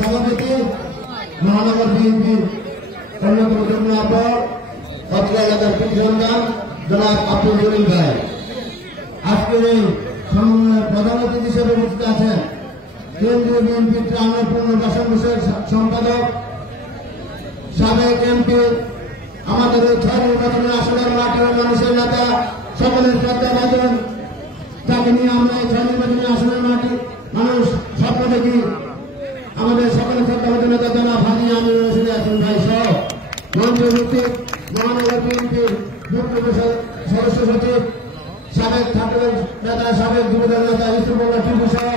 সভাপতি মহানগর বিএনপির অন্যতম জন্মাপর অত্র এলাকার সন্তান জনাব আব্দুল জলিল ভাই আজকের এই সমন্বয়ের প্রধান অতিথি হিসেবে উপস্থিত আছেন কেন্দ্রীয় বিএনপির ত্রাণ পুনর্বাসন বিষয়ক সম্পাদক সাবেক এমপি আমাদের এই 6 নির্বাচনের আসনের মাঠের মানুষের নেতা সকলের শ্রদ্ধা ভাজন যাকে নিয়ে আমরা এই 6 নির্বাচনের আসনের মাঠে মানুষ স্বপ্ন দেখি আমাদের সকলের শ্রদ্ধা ভাজন নেতা জনাব হাজি আমির রশিদ হাসান ভাই সহ মন্ত্রী উপস্থিত মহানগর বিএনপির সদস্য সচিব সাবেক ছাত্রের নেতা সাবেক যুবদল নেতা ইসুফুল্লাহ টিপু সহ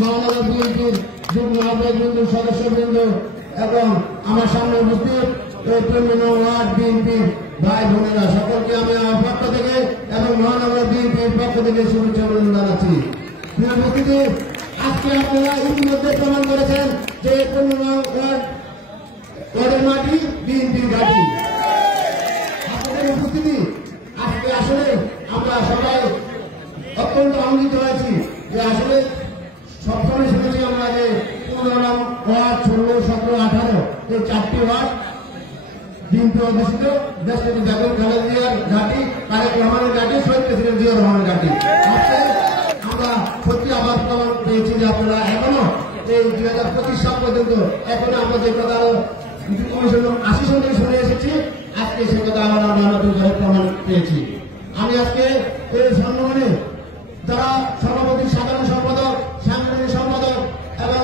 মহানগর বিএনপির যুগ্ম আহ্বায়ক সদস্যবৃন্দ এবং আমার সামনে উপস্থিত এই 3 নং ওয়ার্ড বিএনপির ভাই বোনেরা সকলকে আমি আমার পক্ষ থেকে এবং মহানগর বিএনপির পক্ষ থেকে শুভেচ্ছা অভিনন্দন জানাচ্ছি। প্রিয় উপস্থিতি, আজকে আপনারা ইতিমধ্যে প্রমাণ করেছেন যে 3 নং ওয়ার্ডের মাটি বিএনপির ঘাঁটি। আপনাদের উপস্থিতি আজকে আসলে আমরা সবাই অত্যন্ত আনন্দিত হয়েছি যে আসলে সবসময় শুনেছি আমরা যে 15 নং ওয়ার্ড 16, 17, 18 এই 4টি ওয়ার্ড বিএনপি অধ্যুষিত দেশটি বেগম খালেদা জিয়ার ঘাঁটি, তারেক রহমানের ঘাঁটি, শহীদ প্রেসিডেন্ট জিয়া রহমানের ঘাঁটি। আজকে আমরা সত্যি আবার প্রমাণ পেয়েছি যে আপনারা এখনো এই 2025 সাল পর্যন্ত এখনো আমরা যে কথা 80 সন থেকে শুনে এসেছি আজকে সে কথা আমরা নতুন করে প্রমাণ পেয়েছি। আমি আজকে এই সম্মানে যারা সভাপতি, সাধারণ সম্পাদক, সাংগঠনিক সম্পাদক এবং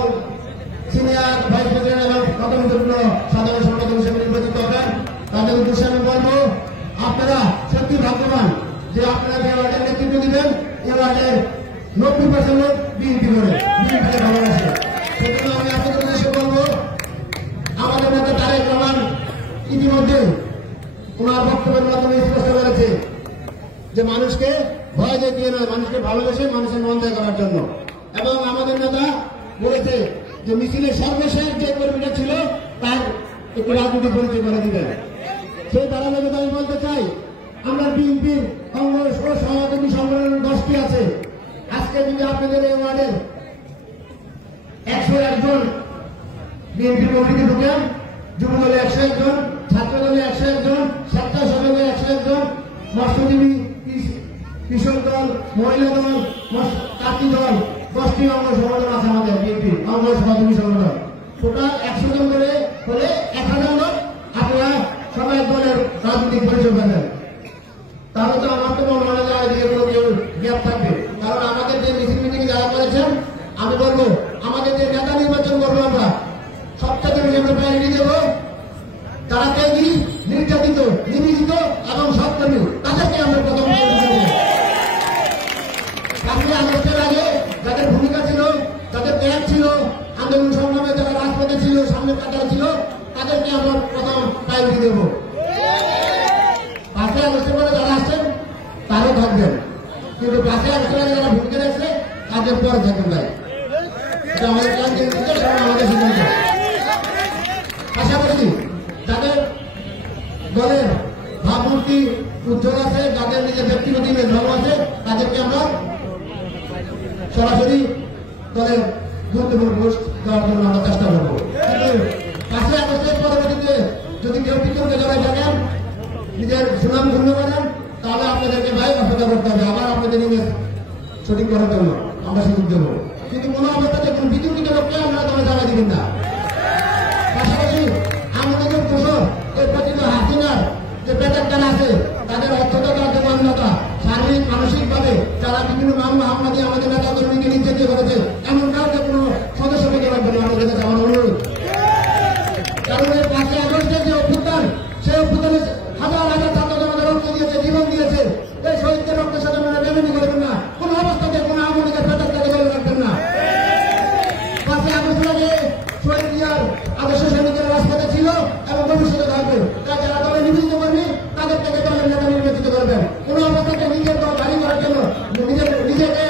সিনিয়র ভাইস প্রেসিডেন্ট এবং প্রথম সাধারণ সম্পাদক হিসেবে নির্বাচিত হবেন তাদের উদ্দেশ্যে আমি বলবো আপনারা সত্যি ভাগ্যবান যে আপনারা যে ওয়ার্ডের নেতৃত্ব দিবেন এই ওয়ার্ডের 90% লোক বিএনপি করে বিএনপিকে ভালোবাসে। সেজন্য আমি আপনাদের উদ্দেশ্যে বলবো আমাদের মধ্যে তারেক রহমান ইতিমধ্যে ওনার বক্তব্যের মাধ্যমে স্পষ্ট করেছে যে মানুষকে ভয় দেখিয়ে নয়, মানুষকে ভালোবেসে মানুষের মন জয় করার জন্য। এবং আমাদের নেতা বলেছে যে মিছিলের সর্বশেষ যে কর্মীটা ছিল তার একটু রাজনৈতিক পরিচয় করে দিবেন। সেই ধারাবাহিকতা আমি বলতে চাই আমরা বিএনপির অঙ্গ সহযোগী সংগঠন 10টি আছে। আজকে যদি আপনাদের এই ওয়ার্ডের 101 জন বিএনপি কমিটিতে ঢুকেন, যুব দলে 101 জন, ছাত্র দলে 101 জন, স্বেচ্ছাসেবক দলে 101 জন, মৎস্যজীবী, কৃষক দল, মহিলা দল, চাকরি দল 10টি অঙ্গ সংগঠন আছে আমাদের বিএনপির অঙ্গ সহযোগী সংগঠন। টোটাল 100 জন করে হলে 1000 লোক আপনারা সবাই দলের রাজনৈতিক পরিচয় পাবেন। তাহলে তো আমার তো মনে হয় যায় যে কোনো কেউ গ্যাপ থাকবে। কারণ আমাদের যে মিছিল মিটিং যারা করেছেন আমি বলবো আমাদের যে নেতা নির্বাচন করবো আমরা সবচেয়ে বেশি আমরা প্রায়োরিটি দেবো তারা ত্যাগী, নির্যাতিত, নিবেদিত এবং সৎকর্মী তাদেরকে আমরা প্রথম আগস্টের আগে যাদের ভূমিকা ছিল, যাদের ত্যাগ ছিল, আন্দোলন সংগ্রামে যারা রাজপথে ছিল, সামনে কাতার ছিল তাদেরকে আমরা প্রথম প্রায়োরিটি দেব। 5 আগস্টের পরে যারা আসছেন তারও থাকবেন, কিন্তু 5 আগস্টের আগে যারা ভূমিকা রাখছে তাদের পরে থাকবেন ভাই। এটা আমাদের আমাদের সিদ্ধান্ত। পাশাপাশি যাদের দলের ভাবমূর্তি উজ্জ্বল আছে, যাদের নিজের ব্যক্তিগত ধর্ম আছে তাদেরকে আমরা সরাসরি দলের গুরুত্বপূর্ণ পোস্ট দেওয়ার জন্য আমরা চেষ্টা করবো। কিন্তু 5 আগস্টের পরবর্তীতে যদি কেউ বিতর্কে জড়াই থাকেন, নিজের সুনাম ধন্য করেন, তাহলে আপনাদেরকে ভাই অপেক্ষা করতে হবে আবার আপনাদের ইমেজ সঠিক করার জন্য আমরা সুযোগ দেবো। কিন্তু কোনো অবস্থাতে কোন বিতর্কিত লোককে আমরা দলে জানাই দিবেন না। পাশাপাশি আমাদের প্রশ্ন এই প্রতিত হাসিনার যে পেটের টান আছে তাদের অর্থতা, তাদের মান্যতা, শারীরিক মানসিকভাবে যারা বিভিন্ন মামলা হামলা দিয়ে আমাদের নেতা কর্মীকে নির্যাতিত করেছে এমন কাউকে কোনো সদস্য পেতে পারবেন আমাদের কাছে আমার অনুরোধ। কারণ এই 5 আগস্টের যে অভ্যুত্থান সেই অভ্যুত্থানে হাজার হাজার ছাত্র জনতা রক্ত দিয়েছে, জীবন দিয়েছে। এই শহীদদের রক্তের সাথে আপনারা বেমানি করবেন না, কোনো অবস্থাতে কোনো আওয়ামী লীগের পেটের টাকে ধরে রাখবেন না। 5 আগস্টের আগে শহীদ জিয়ার আদর্শ সৈনিকেরা রাজপথে ছিল এবং ভবিষ্যতে থাকবে। তাই যারা দলে নিবেদিত করবে তাদের থেকে দলের নেতা নির্বাচিত করবেন। কোন অবস্থাতে নিজের দল জারি করার জন্য, নিজেকে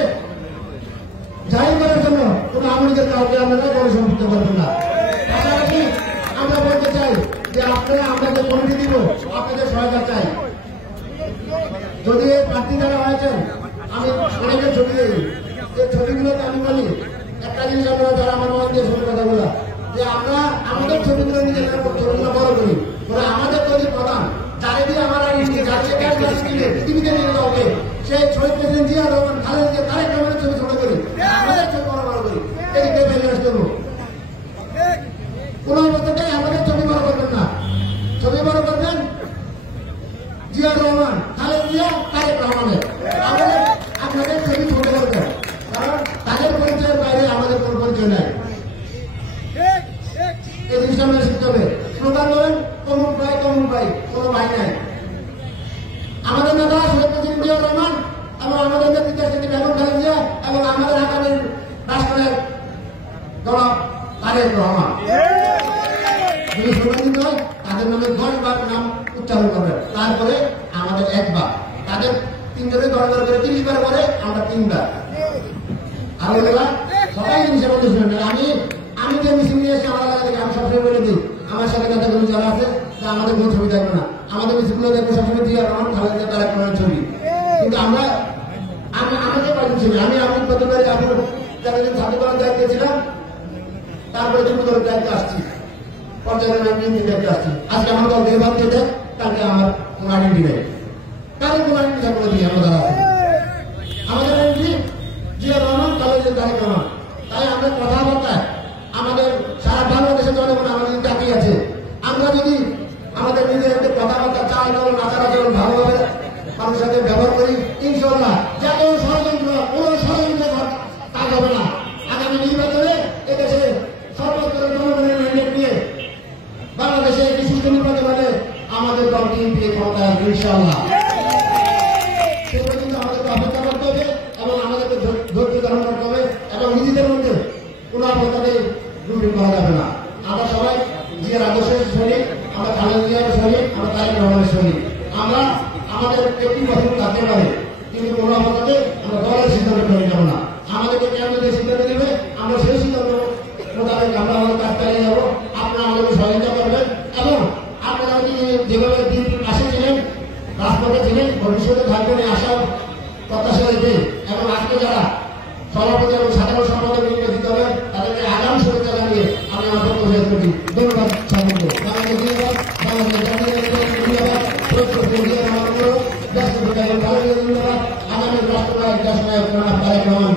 জাহির করার জন্য কোন আওয়ামী লীগের কাউকে আপনারা দলে সম্পৃক্ত করবেন না। পাশাপাশি আমরা বলতে চাই যে আপনারা আমরা যে কমিটি দিব আপনাদের সহায়তা চাই। যদি প্রার্থী যারা হয়েছেন আমি অনেকের ছবি দেখি, যে ছবিগুলোতে আমি বলি একটা জিনিস আপনারা যারা আমার মন দিয়ে শুনে কথা বলা যে আমরা আমাদের ছবিগুলো নিজেদের ছবিগুলো বড় করি, আমাদের তৈরি প্রধান যারে দিয়ে আমার পৃথিবীতে নিয়ে যাওয়া হবে সেই শহীদ প্রেসিডেন্ট জিয়া রহমান খালেদা জিয়া তারেক রহমানের ছবি ছোট করি, আমাদের ছবি বড় বড় করি, এদিকে ফেলে আসবো। কোন অবস্থাতেই আমাদের ছবি বড় করবেন না, ছবি বড় করবেন জিয়া রহমান খালেদা জিয়া তারেক রহমানের, আমাদের আপনাদের ছবি ছোট করবেন, কারণ তাদের পরিচয়ের বাইরে আমাদের কোন পরিচয় নাই। এই জিনিসটা আমরা শিখতে হবে। স্লোগান বলেন কমন ভাই কোনো ভাই নাই। আমাদের নেতা শহীদ প্রেসিডেন্ট জিয়া রহমান এবং আমাদের নেতৃত্বে বেগম খালেদা জিয়া এবং আমাদের আগামী রাষ্ট্রের জনাব তারেক রহমান। যদি স্লোগান দিতে হয় তাদের নামে 10 বার নাম উচ্চারণ করবেন, তারপরে আমাদের একবার, তাদের 3 জনের 10 বার করে 30 বার করে আমরা 3 বার। আর ওগুলা সবাই জিনিসের মধ্যে শুনেন। আমি যে মিছিল নিয়ে এসে আমার এলাকা থেকে আমি সবসময় বলে দিই আমার সাথে নেতাগুলো যারা আছে তা আমাদের কোনো ছবি দেখবে না, আমাদের মিছিলগুলো দেখবে সবসময় জিয়া রহমান খালেদা তারেক রহমানের ছবি। কিন্তু আমাকে পাইনি ছবি, আমি প্রতিবারে আপনার যারা ছাত্র করার দায়িত্বে ছিলাম, তারপরে যুব দলের দায়িত্বে আসছি, পর্যায়ে দায়িত্বে আসছি। আজকে আমার দল দেবাদ দিয়ে দেয়, কালকে আমার কোন আইডেন্টি নেই, কারণ কোন আইডেন্টি থাকলে দিয়ে আমরা যারা আছে আমাদের আইডেন্টি জিয়া রহমান খালেদা তারেক রহমান। তাই আমরা কথাবার্তায় আমাদের সারা বাংলাদেশের জনগণ আমাদের তাকিয়ে আছে। আমরা যদি আমাদের নিজেদের কথাবার্তা চাল চলন আচার আচরণ ভালোভাবে মানুষের সাথে ব্যবহার করি, ইনশাল্লাহ যত ষড়যন্ত্র কোন ষড়যন্ত্র কাজ হবে না। আগামী নির্বাচনে এদেশে সর্বস্তরের জনগণের ম্যান্ডেট নিয়ে বাংলাদেশে একটি সুষ্ঠু নির্বাচন হলে আমাদের দল বিএনপি ক্ষমতা আসবে ইনশাল্লাহ। সে পর্যন্ত আমাদেরকে অপেক্ষা করতে হবে এবং আমাদেরকে ধৈর্য ধারণ করতে হবে এবং নিজেদের মধ্যে কোন অবস্থাতে দুর্নীতি করা যাবে না। আমরা সবাই জিয়ার আদর্শের সৈনিক, আমরা খালেদা জিয়ার সৈনিক, আমরা তারেক রহমানের সৈনিক। আমরা আমাদের একটি পছন্দ থাকতে পারে, কিন্তু কোন অবস্থাতে আমরা দলের সিদ্ধান্ত করে যাব না। আমাদেরকে কেন্দ্র যে সিদ্ধান্ত দেবে আমরা সেই সিদ্ধান্ত মোতাবেক আমরা আমাদের কাজ চালিয়ে যাবো। আপনারা আমাদেরকে সহযোগিতা করবেন এবং আপনারা যেভাবে বিএনপির পাশে ছিলেন, রাজপথে ছিলেন, ভবিষ্যতে থাকবেন এই আশা প্রত্যাশা রেখে এবং আজকে যারা সভাপতি এবং সাধারণ সম্পাদক নির্বাচিত হবে তাদেরকে আগাম শুভেচ্ছা জানিয়ে আমি আমার বক্তব্য শেষ করছি। ধন্যবাদ সকলকে। আগামী রাষ্ট্রনায়ক দেশ নায়ক তারেক রহমান